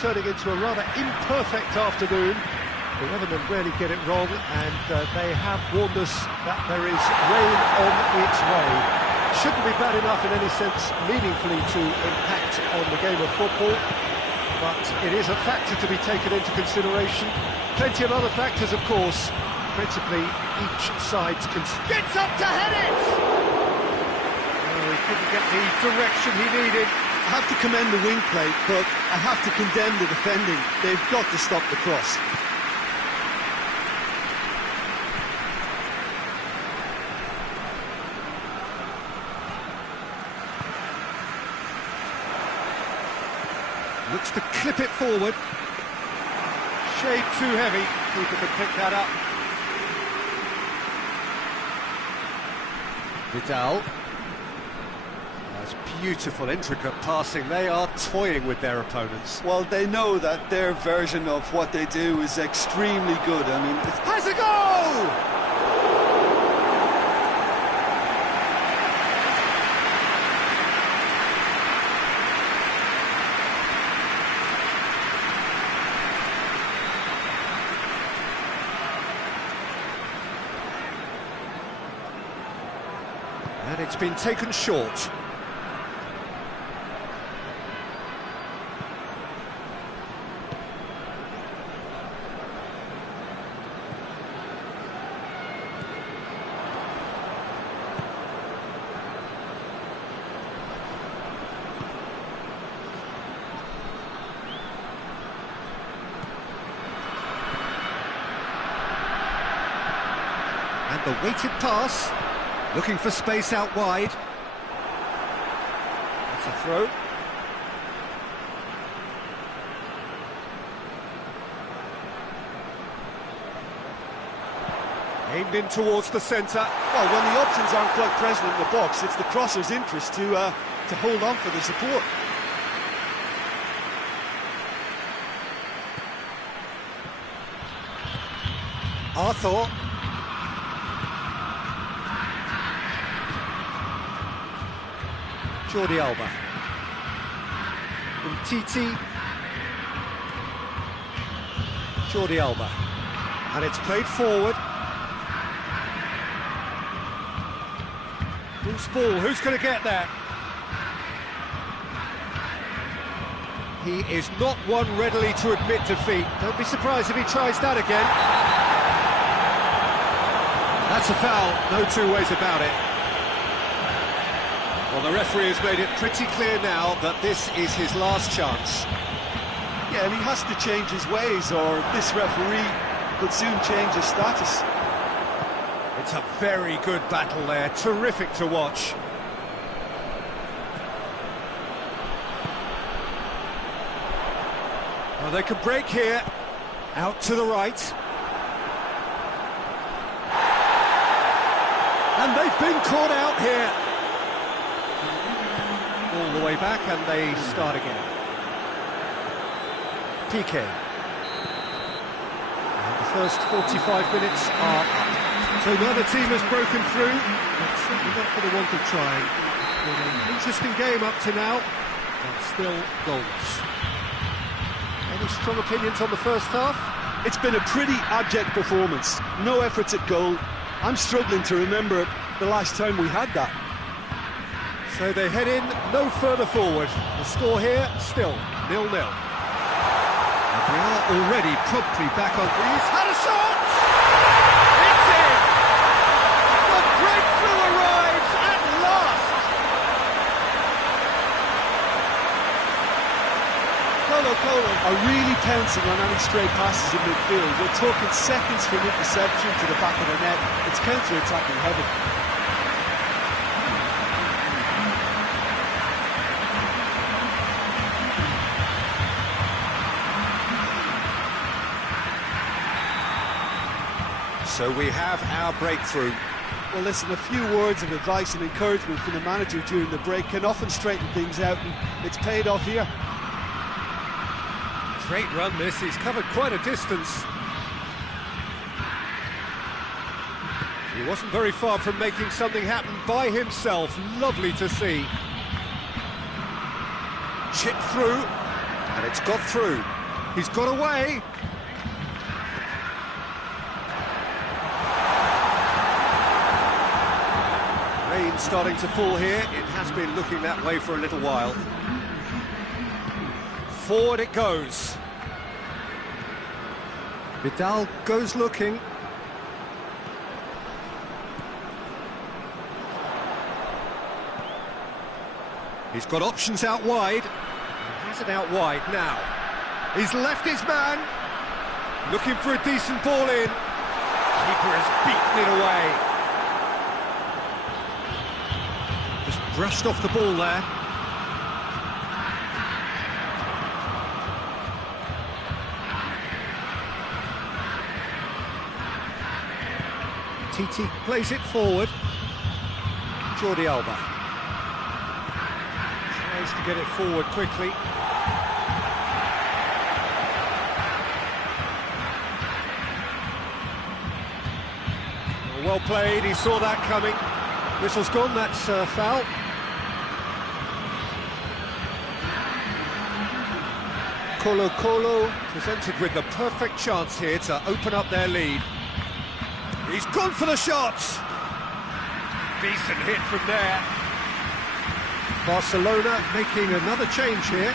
turning into a rather imperfect afternoon. The weathermen rarely get it wrong, and they have warned us that there is rain on its way. Shouldn't be bad enough in any sense meaningfully to impact on the game of football, but it is a factor to be taken into consideration. Plenty of other factors, of course, principally each side's... Gets up to head it! Oh, he couldn't get the direction he needed. I have to commend the wing play, but I have to condemn the defending. They've got to stop the cross. Looks to clip it forward. Shade too heavy. Keeper can pick that up. Vidal. That's beautiful, intricate passing. They are toying with their opponents. Well, they know that their version of what they do is extremely good. I mean, it's... Has a goal! And it's been taken short. And the weighted pass. Looking for space out wide. That's a throw. Aimed in towards the centre. Well, when the options aren't quite present in the box, it's the crosser's interest to hold on for the support. Arthur. Jordi Alba. Titi. Jordi Alba. And it's played forward. Loose ball, who's going to get there? He is not one readily to admit defeat. Don't be surprised if he tries that again. That's a foul, no two ways about it. Well, the referee has made it pretty clear now that this is his last chance. Yeah, and he has to change his ways, or this referee could soon change his status. It's a very good battle there, terrific to watch. Well, they could break here, out to the right. And they've been caught out here. All the way back, and they start again. PK. And the first 45 minutes are up. So neither team has broken through, but certainly not for the want of trying. It's been an interesting game up to now, but still goalless. Any strong opinions on the first half? It's been a pretty abject performance. No efforts at goal. I'm struggling to remember the last time we had that. So they head in no further forward. The score here, still 0-0. And we are already promptly back on. He's had a shot! It's in! The breakthrough arrives at last! Colo are really pouncing on any stray passes in midfield. We're talking seconds from interception to the back of the net. It's counter-attacking heaven. So we have our breakthrough. Well, listen, a few words of advice and encouragement from the manager during the break can often straighten things out, and it's paid off here. Great run this, he's covered quite a distance. He wasn't very far from making something happen by himself, lovely to see. Chip through, And it's got through. He's got away. Rain starting to fall here. It has been looking that way for a little while. Forward it goes. Vidal goes looking. He's got options out wide. He has it out wide now. He's left his man. Looking for a decent ball in. Keeper has beaten it away. Just brushed off the ball there. Titi plays it forward. Jordi Alba tries to get it forward quickly. Well played, he saw that coming. Whistle's gone, that's foul. Colo presented with the perfect chance here to open up their lead. He's gone for the shots. Decent hit from there. Barcelona making another change here.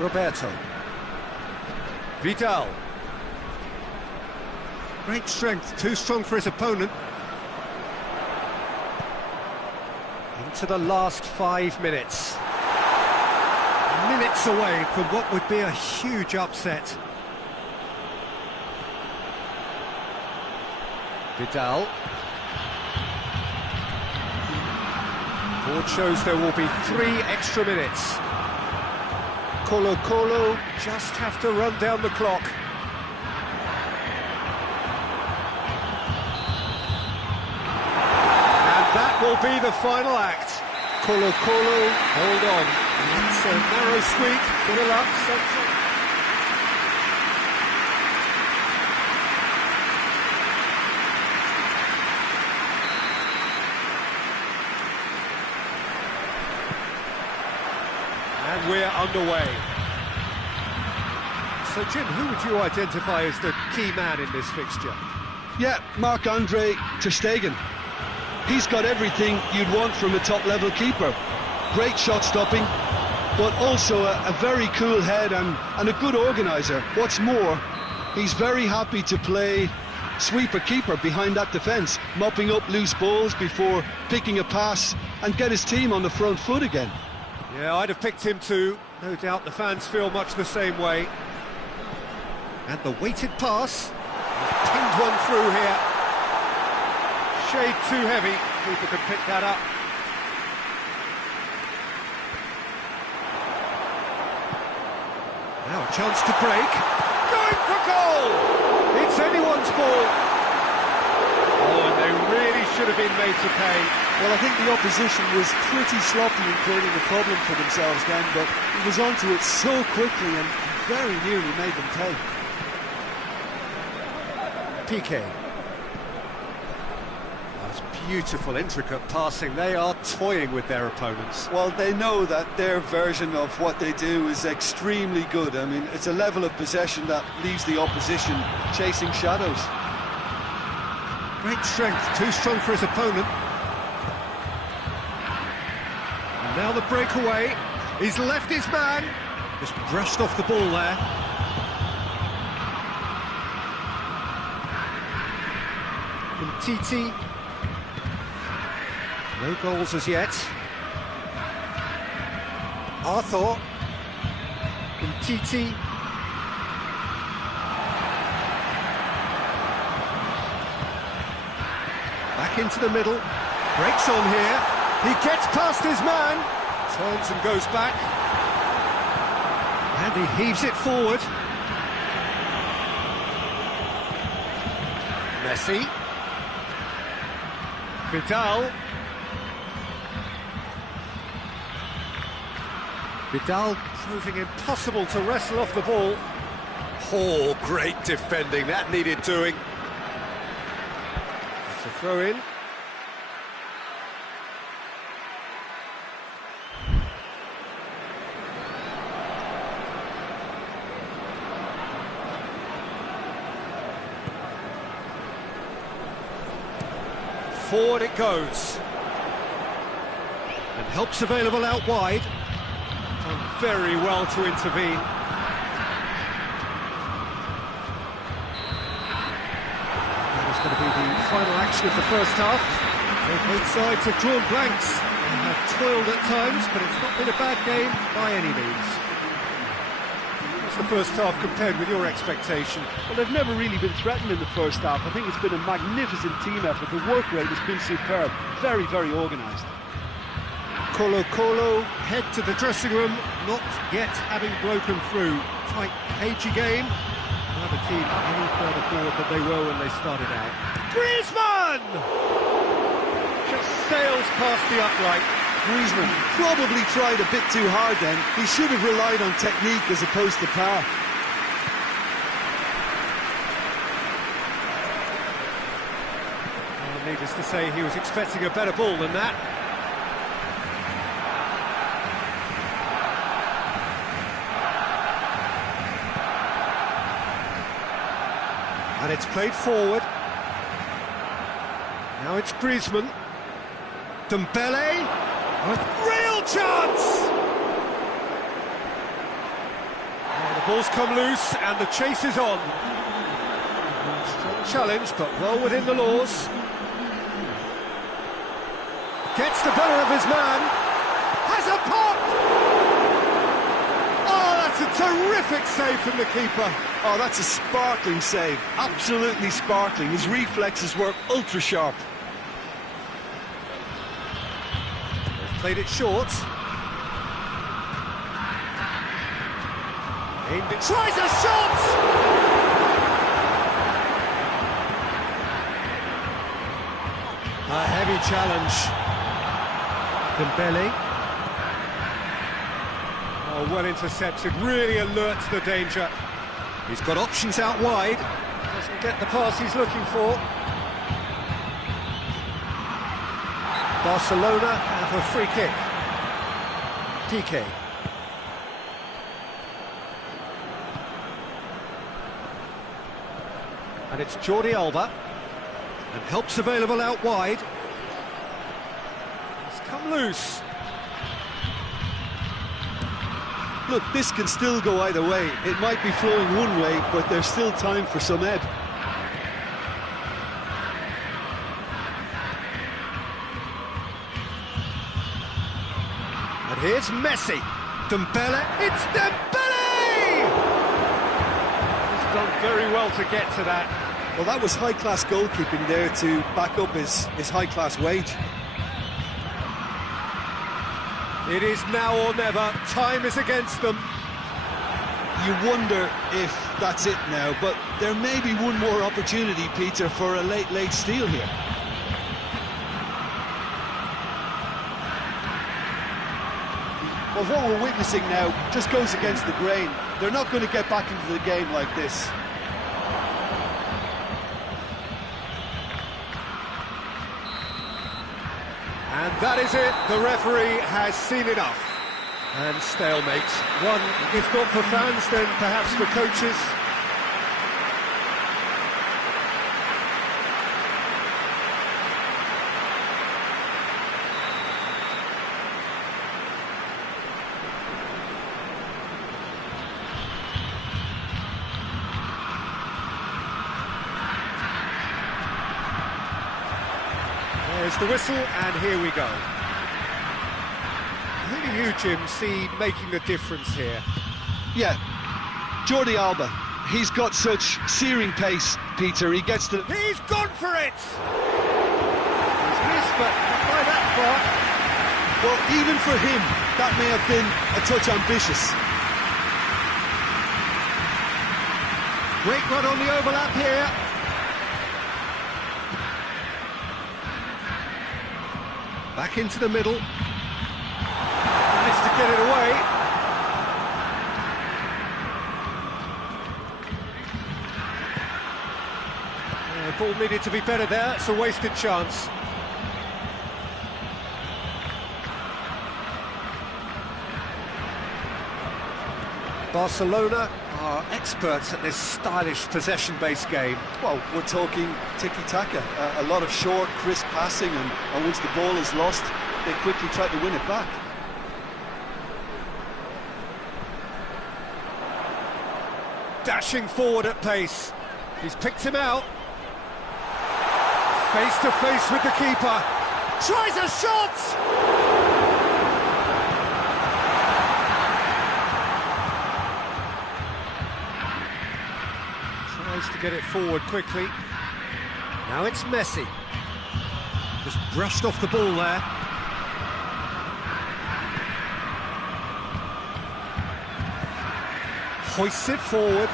Roberto. Vidal. Great strength, too strong for his opponent. Into the last 5 minutes. Minutes away from what would be a huge upset. Vidal. Board shows there will be 3 extra minutes. Colo just have to run down the clock. And that will be the final act. Colo, hold on. It's a narrow squeak, good luck, Central. And we're underway. So, Jim, who would you identify as the key man in this fixture? Yeah, Marc-Andre ter Stegen. He's got everything you'd want from a top-level keeper. Great shot stopping, but also a very cool head and a good organiser. What's more, he's very happy to play sweeper-keeper behind that defence, mopping up loose balls before picking a pass and get his team on the front foot again. Yeah, I'd have picked him too. No doubt the fans feel much the same way. And the weighted pass. He's pinged one through here. Shade too heavy. People can pick that up. Now a chance to break. Going for goal! It's anyone's ball. Oh, and they really should have been made to pay. Well, I think the opposition was pretty sloppy in creating a problem for themselves then, but he was onto it so quickly and very nearly made them pay. PK. That's beautiful, intricate passing. They are toying with their opponents. Well, they know that their version of what they do is extremely good. I mean, it's a level of possession that leaves the opposition chasing shadows. Great strength, too strong for his opponent. And now the breakaway. He's left his man. Just brushed off the ball there. And Titi. No goals as yet. Arthur. And Titi. Back into the middle. Breaks on here. He gets past his man. Turns and goes back. And he heaves it forward. Messi. Vidal. Vidal proving impossible to wrestle off the ball. Oh, great defending, that needed doing. a throw in. Forward it goes. And help's available out wide. Done very well to intervene. That was going to be the final action of the first half. Both sides have drawn blanks and have toiled at times, but it's not been a bad game by any means. What's the first half compared with your expectation? Well, they've never really been threatened in the first half. I think it's been a magnificent team effort. The work rate has been superb. Very, very organised. Colo head to the dressing room, not yet having broken through. Tight, cagey game. Not a team any further forward than they were when they started out. Griezmann! Just sails past the upright. Griezmann probably tried a bit too hard then. He should have relied on technique as opposed to power. Well, needless to say, he was expecting a better ball than that. And it's played forward. Now it's Griezmann. Dembele with real chance! Well, the ball's come loose and the chase is on. Strong challenge, but well within the laws. Gets the better of his man. Has a pop! Oh, that's a terrific save from the keeper. Oh, that's a sparkling save. Absolutely sparkling. His reflexes work ultra sharp. They've played it short. Aimed it. Tries a shot! A heavy challenge. Dembele. Oh, well intercepted. Really alert to the danger. He's got options out wide. Doesn't get the pass he's looking for. Barcelona have a free kick. TK. And it's Jordi Alba. And help's available out wide. It's come loose. Look, this can still go either way. It might be flowing one way, but there's still time for some ebb. And here's Messi. Dembele. It's Dembele! He's done very well to get to that. Well, that was high-class goalkeeping there to back up his high-class wage. It is now or never. Time is against them. You wonder if that's it now, but there may be one more opportunity, Peter, for a late steal here. Well, what we're witnessing now just goes against the grain. They're not going to get back into the game like this. And that is it. The referee has seen enough. And stalemate. One, if not for fans, then perhaps for coaches. There's the whistle, and here we go. Who do you, Jim, see making the difference here? Yeah, Jordi Alba. He's got such searing pace, Peter. He gets the... He's gone for it! He's missed, but not by that far. Well, even for him, that may have been a touch ambitious. Great run on the overlap here. Back into the middle. Managed to get it away. ball needed to be better there. It's a wasted chance. Barcelona are experts at this stylish possession-based game. Well, we're talking tiki-taka, a lot of short, crisp passing, and once the ball is lost, they quickly try to win it back. Dashing forward at pace. He's picked him out. Face to face with the keeper. Tries a shot! Tries to get it forward quickly. Now it's Messi. Just brushed off the ball there. Hoists it forward.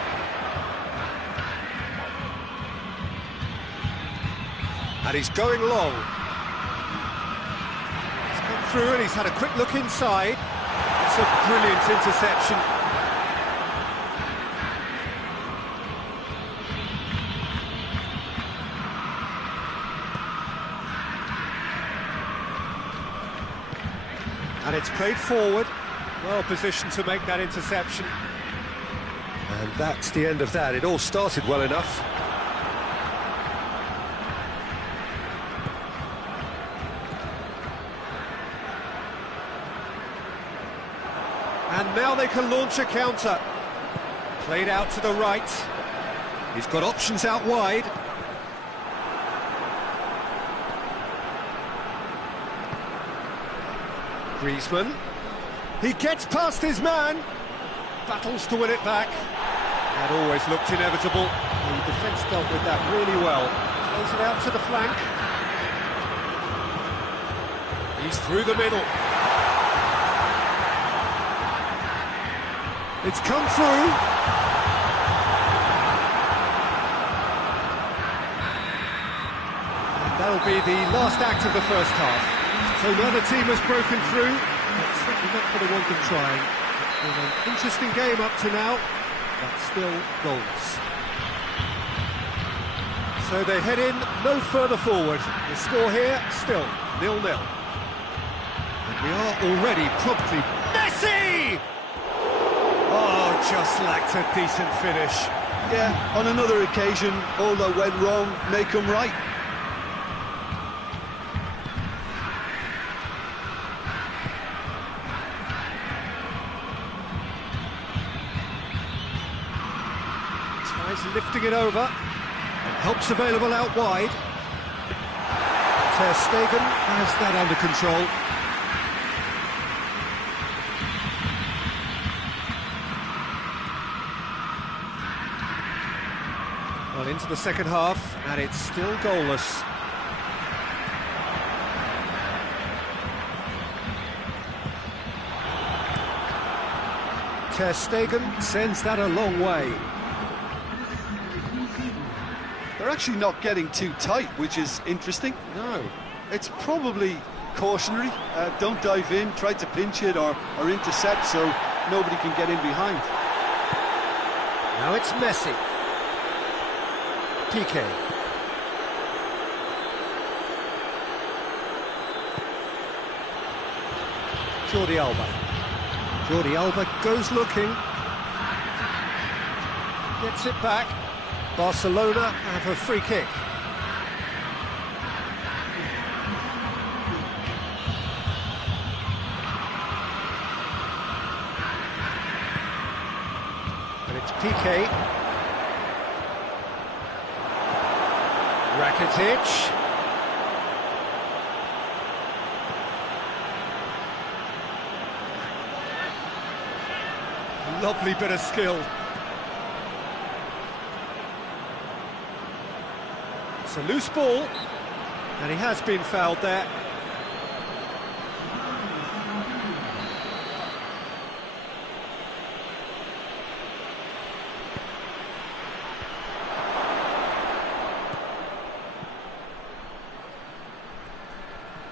And he's going long. He's come through and he's had a quick look inside. It's a brilliant interception. And it's played forward. Well positioned to make that interception. And that's the end of that. It all started well enough. And now they can launch a counter. Played out to the right. He's got options out wide. Griezmann. He gets past his man. Battles to win it back. That always looked inevitable. The defence dealt with that really well. Plays it out to the flank. He's through the middle. It's come through. And that'll be the last act of the first half. So neither team has broken through. It's certainly not for the want of trying. It's been an interesting game up to now, but still goals. So they head in no further forward. The score here, still 0-0. And we are already promptly... Messi! Oh, just lacked a decent finish. Yeah, on another occasion, all that went wrong may come right. Tries lifting it over, and help's available out wide. Ter Stegen has that under control. Well, into the second half, and it's still goalless. Ter Stegen sends that a long way. They're actually not getting too tight, which is interesting. No. It's probably cautionary. Don't dive in, try to pinch it or intercept so nobody can get in behind. Now it's Messi. PK. Jordi Alba. Jordi Alba goes looking. Gets it back. Barcelona have a free kick. And it's PK. Rakitic. Lovely bit of skill. It's a loose ball, and he has been fouled there.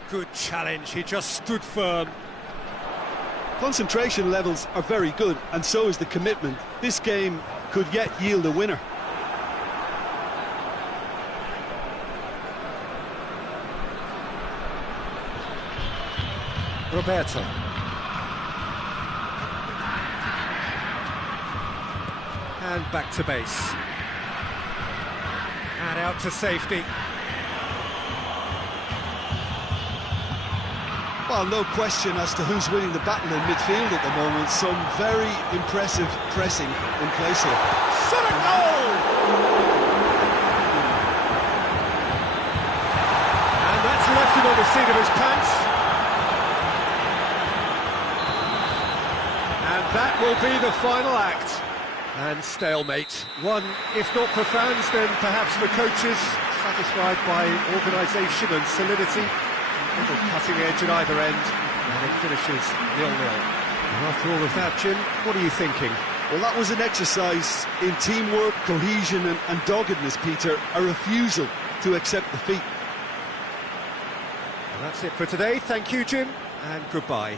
Good challenge, he just stood firm. Concentration levels are very good, and so is the commitment. This game could yet yield a winner. Roberto. And back to base. And out to safety. Well, no question as to who's winning the battle in midfield at the moment. Some very impressive pressing in place here. Shot a goal! And that's left him on the seat of his pants. And that will be the final act. And stalemate. One, if not for fans, then perhaps for coaches, satisfied by organisation and solidity. A little cutting edge at either end, and it finishes 0-0. And after all of that, Jim, what are you thinking? Well, that was an exercise in teamwork, cohesion and doggedness, Peter. A refusal to accept defeat. And that's it for today. Thank you, Jim, and goodbye.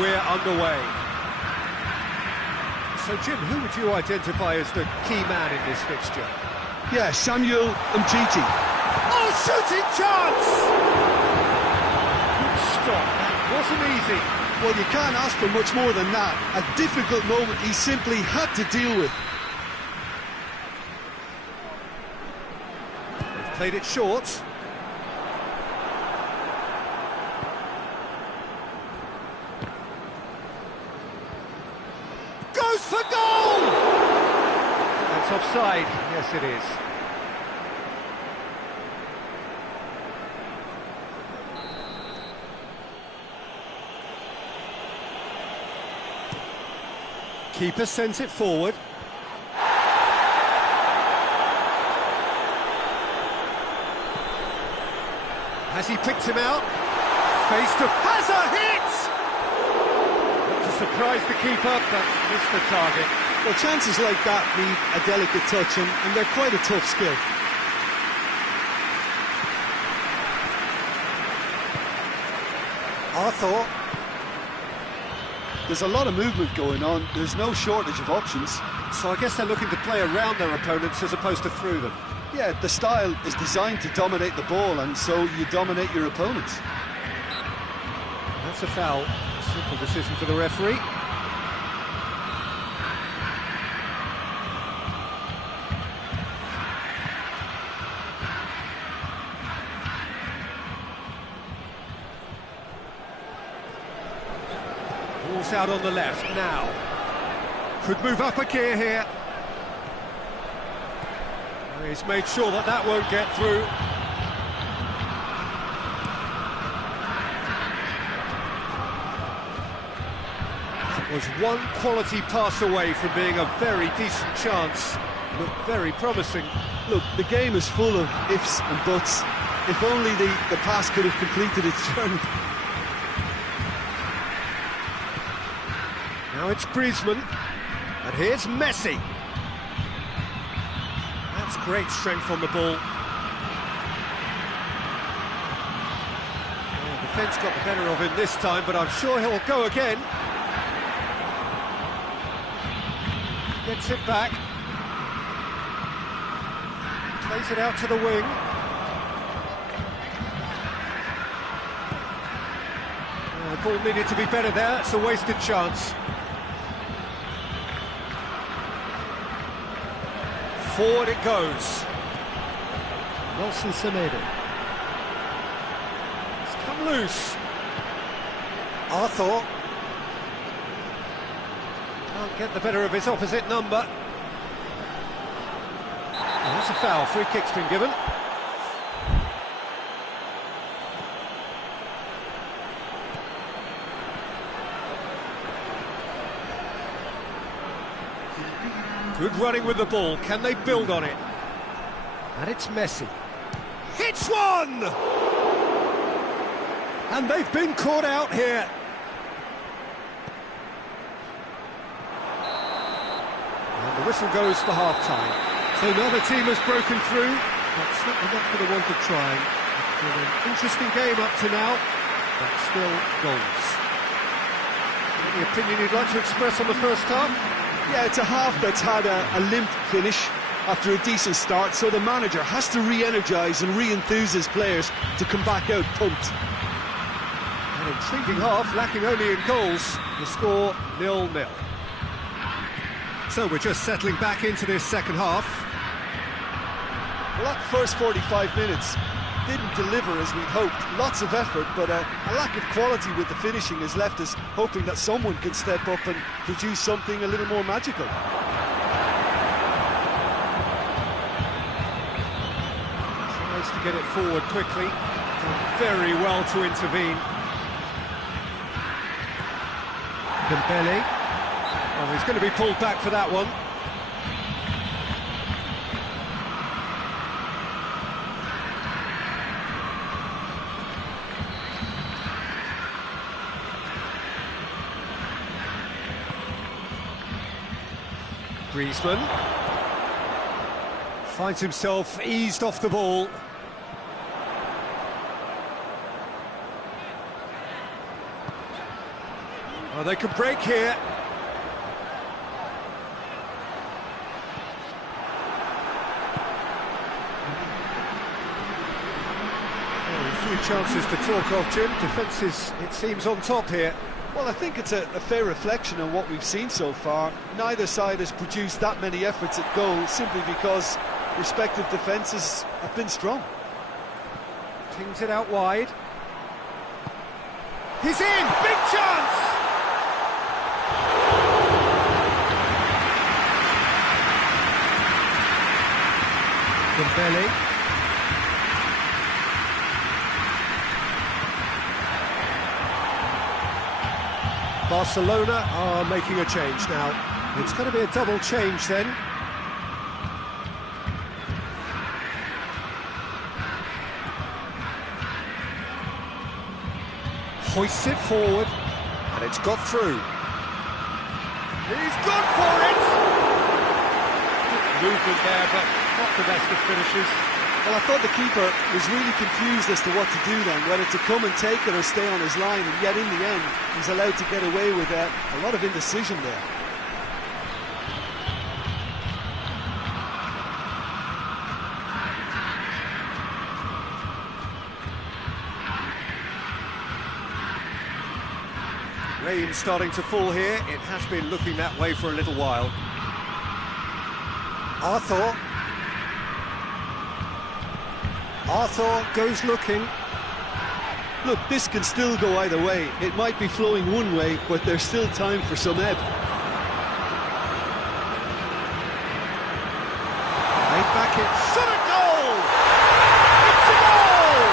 we're underway. So, Jim, who would you identify as the key man in this fixture? Yeah, Samuel Umtiti. Oh, shooting chance! Good stop, that wasn't easy. Well, you can't ask for much more than that. A difficult moment he simply had to deal with. They've played it short. Goes for goal! That's offside, yes it is. Keeper sends it forward. Has he picked him out? Face to... Has a hit! Not to surprise the keeper, but missed the target. Well, chances like that need a delicate touch, and they're quite a tough skill. Arthur. There's a lot of movement going on. There's no shortage of options. So I guess they're looking to play around their opponents as opposed to through them. Yeah, the style is designed to dominate the ball, and so you dominate your opponents. That's a foul. A simple decision for the referee. Ball's out on the left now. Could move up a gear here. He's made sure that that won't get through. That was one quality pass away from being a very decent chance. Looked very promising. Look, the game is full of ifs and buts. If only the pass could have completed its journey. Now it's Griezmann, and here's Messi. That's great strength on the ball. Well, the defence got the better of him this time, but I'm sure he'll go again. Gets it back. Plays it out to the wing. The ball needed to be better there, it's a wasted chance. Forward it goes. Nelson Semedo. It's come loose. Arthur. Can't get the better of his opposite number. Oh, that's a foul. Free kick's been given. Good running with the ball. Can they build on it? And it's Messi. Hits one! And they've been caught out here. And the whistle goes for half-time. So now the team has broken through, but certainly not for the want of trying. It's been an interesting game up to now, but still goals. Any opinion you'd like to express on the first half? Yeah, it's a half that's had a limp finish after a decent start, so the manager has to re-energise and re-enthuse his players to come back out pumped. An intriguing half, lacking only in goals. The score 0-0. So we're just settling back into this second half. Well, that first 45 minutes didn't deliver as we'd hoped. Lots of effort, but a lack of quality with the finishing has left us hoping that someone can step up and produce something a little more magical. Tries to get it forward quickly. Done very well to intervene. Dembele. Oh, he's going to be pulled back for that one. Griezmann finds himself eased off the ball. Oh, they can break here. A few chances to talk of, Jim. Defence is, it seems, on top here. Well, I think it's a fair reflection on what we've seen so far. Neither side has produced that many efforts at goal simply because respective defences have been strong. Tings it out wide. He's in! Big chance! Dembele. Barcelona are making a change now. It's going to be a double change then. Hoists it forward, and it's got through. He's gone for it! Good movement there, but not the best of finishes. Well, I thought the keeper was really confused as to what to do then, whether to come and take it or stay on his line, and yet in the end, he's allowed to get away with a lot of indecision there. Rain starting to fall here. It has been looking that way for a little while. Arthur goes looking. Look, this can still go either way. It might be flowing one way, but there's still time for some ebb. Laid back it. Shot a goal! It's a goal!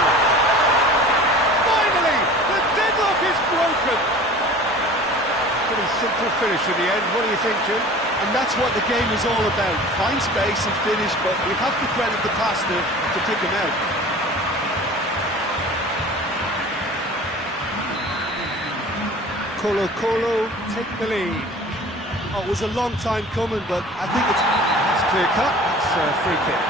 Finally, the deadlock is broken. Pretty simple finish in the end. What do you think, Jim? And that's what the game is all about. Find space and finish, but we have to credit the passer to pick him out. Colo take the lead. Oh, it was a long time coming, but I think It's clear cut. It's a free kick.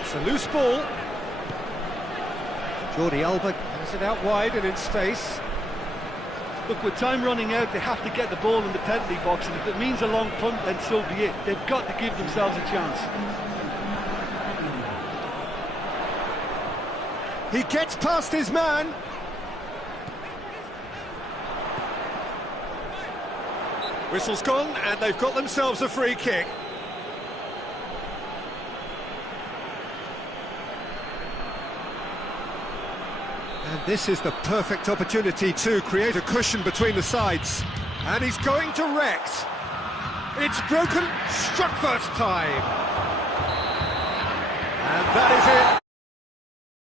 It's a loose ball. Jordi Alba has it out wide and in space. Look, with time running out, they have to get the ball in the penalty box, and if it means a long punt, then so be it. They've got to give themselves a chance. He gets past his man. Whistle's gone, and they've got themselves a free kick. And this is the perfect opportunity to create a cushion between the sides. And he's going direct. It's broken, struck first time. And that is it.